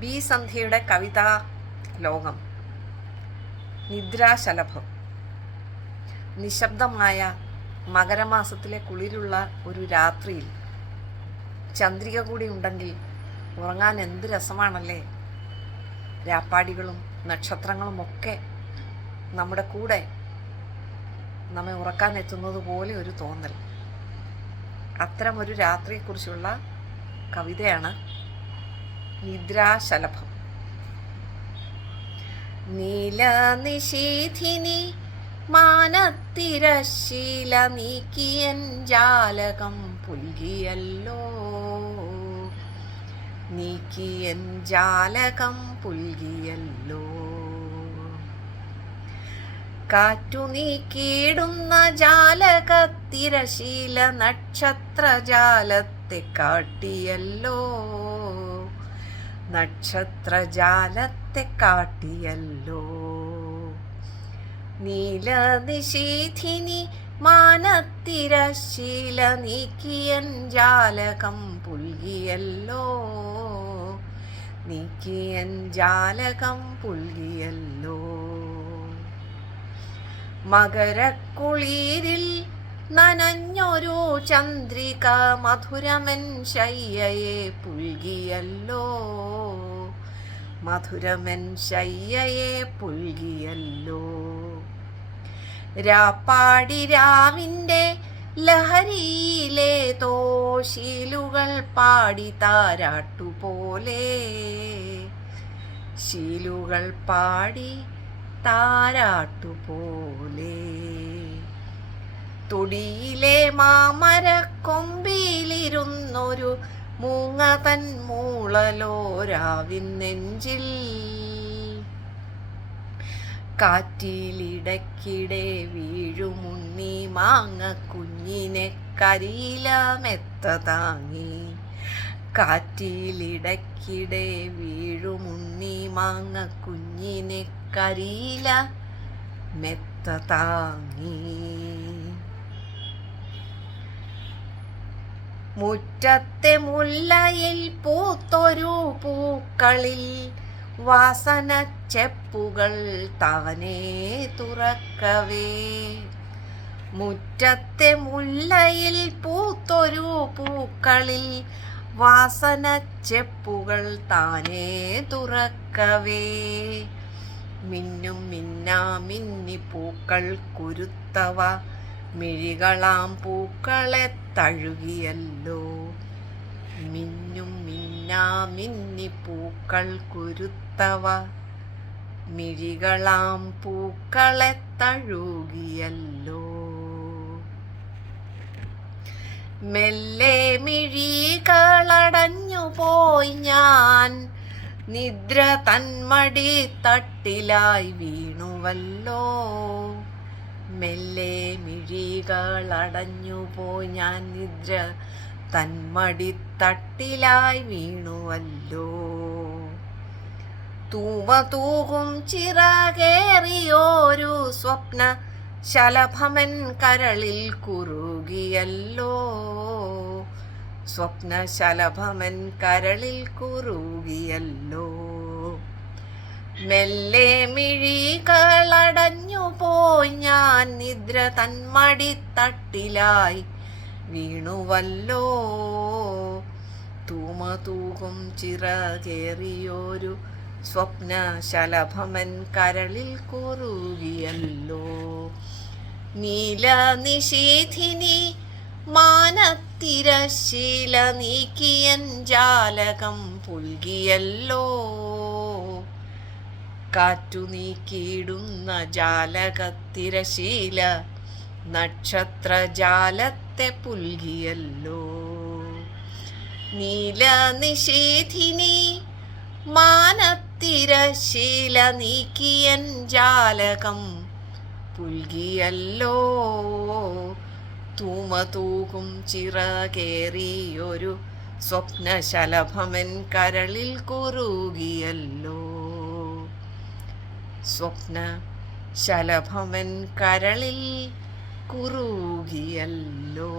B സന്ധ്യയുടെ കവിതാ ലോകം. നിദ്രാശലഭം. നിശബ്ദമായ മകരമാസത്തിലെ കുളിരുള്ള ഒരു രാത്രിയിൽ ചന്ദ്രിക കൂടി ഉണ്ടെങ്കിൽ ഉറങ്ങാൻ എന്ത് രസമാണല്ലേ. രാപ്പാടികളും നക്ഷത്രങ്ങളുമൊക്കെ നമ്മുടെ കൂടെ നമ്മെ ഉറക്കാൻ എത്തുന്നത് പോലെ ഒരു തോന്നൽ. അത്തരമൊരു രാത്രിയെക്കുറിച്ചുള്ള കവിതയാണ് നിദ്രാശലഭം. നീലനിശീഥിനി മാനത്തിരശീല നീക്കിയൻ ജാലകം പുൽകിയല്ലോ, നീക്കിയൻ ജാലകം പുൽകിയല്ലോ. കാറ്റു നീക്കിയിടുന്ന ജാലകത്തിരശീല നക്ഷത്രജാലത്തെ കാട്ടിയല്ലോ, നക്ഷത്രജാലത്തെ കാട്ടിയല്ലോ. നീലനിശീഥിനി മാനത്തിരശീല നീക്കിയൻ ജാലകം പുൽകിയല്ലോ, നീക്കിയൻ ജാലകം പുൽകിയല്ലോ. മകരക്കുളിരിൽ നനഞ്ഞൊരു ചന്ദ്രിക മധുരമൻ ശയ്യയെ പുൽകിയല്ലോ, മധുരമൻ ശയ്യയെ പുൽകിയല്ലോ. രാപ്പാടി രാവിൻ്റെ ലഹരിയിലെ ശീലുകൾ പാടി താരാട്ടുപോലെ, ശീലുകൾ പാടി താരാട്ടുപോലെ. തൊടിയിലെ മാമരക്കൊമ്പിലിരുന്നൊരു മൂങ്ങ തൻ മൂളലോരാവിൻ നെഞ്ചിൽ, കാറ്റിലിടയ്ക്കിടെ വീഴുമുണ്ണി മാങ്ങ കുഞ്ഞിനെ കരിയില മെത്ത താങ്ങി, കാറ്റിലിടയ്ക്കിടെ വീഴുമുണ്ണി മാങ്ങ കുഞ്ഞിനെ കരിയില മെത്ത താങ്ങി. മുറ്റത്തെ മുല്ലയിൽ പൂത്തൊരു പൂക്കളിൽ വാസന ചെപ്പുകൾ താനേ തുറക്കവേ, മുറ്റത്തെ മുല്ലയിൽ പൂത്തൊരു പൂക്കളിൽ വാസന ചെപ്പുകൾ താനേ തുറക്കവേ. മിന്നും മിന്നാമിന്നി പൂക്കൾ കുരുത്തവ മിഴികളാം പൂക്കളെ തഴുകിയല്ലോ, മിന്നും മിന്നാമിന്നി പൂക്കൾ കുരുത്തവ മിഴികളാം പൂക്കളെ തഴുകിയല്ലോ. മെല്ലെ മിഴികളടഞ്ഞുപോയി ഞാൻ നിദ്ര തന്മടി തട്ടിലായി വീണുവല്ലോ, മെല്ലെ മിഴികളടഞ്ഞുപോയി ഞാൻ നിദ്ര തന്മടി തട്ടിലായി വീണുവല്ലോ. തൂവതൂകും ചിറകേറിയോരു സ്വപ്ന ശലഭമൻ കരളിൽ കുറുകിയല്ലോ, സ്വപ്നശലഭമൻ കരളിൽ കുറുകിയല്ലോ. മെല്ലെ മിഴികളടഞ്ഞുപോയി ഞാൻ നിദ്ര തന്മടി തട്ടിലായി വീണുവല്ലോ. തൂമതൂകും ചിറകേറിയൊരു സ്വപ്നശലഭമൻ കരളിൽ കുറുകിയല്ലോ. നീലനിശീഥിനി മാനത്തിരശീല നീക്കിയൻ ജാലകം പുൽകിയല്ലോ, കാറ്റു നീക്കിയിടുന്ന ജാലകത്തിരശീല നക്ഷത്രജാലത്തെ പുൽകിയല്ലോ. നീലനിശീഥിനി മാനത്തിരശീല നീക്കിയൻ ജാലകം പുൽകിയല്ലോ, തൂമതൂകും ചിറകേറിയൊരു സ്വപ്നശലഭമൻ കരളിൽ കുറുകിയല്ലോ, സ്വപ്നശലഭമൻ കരളിൽ കുറുകിയല്ലോ.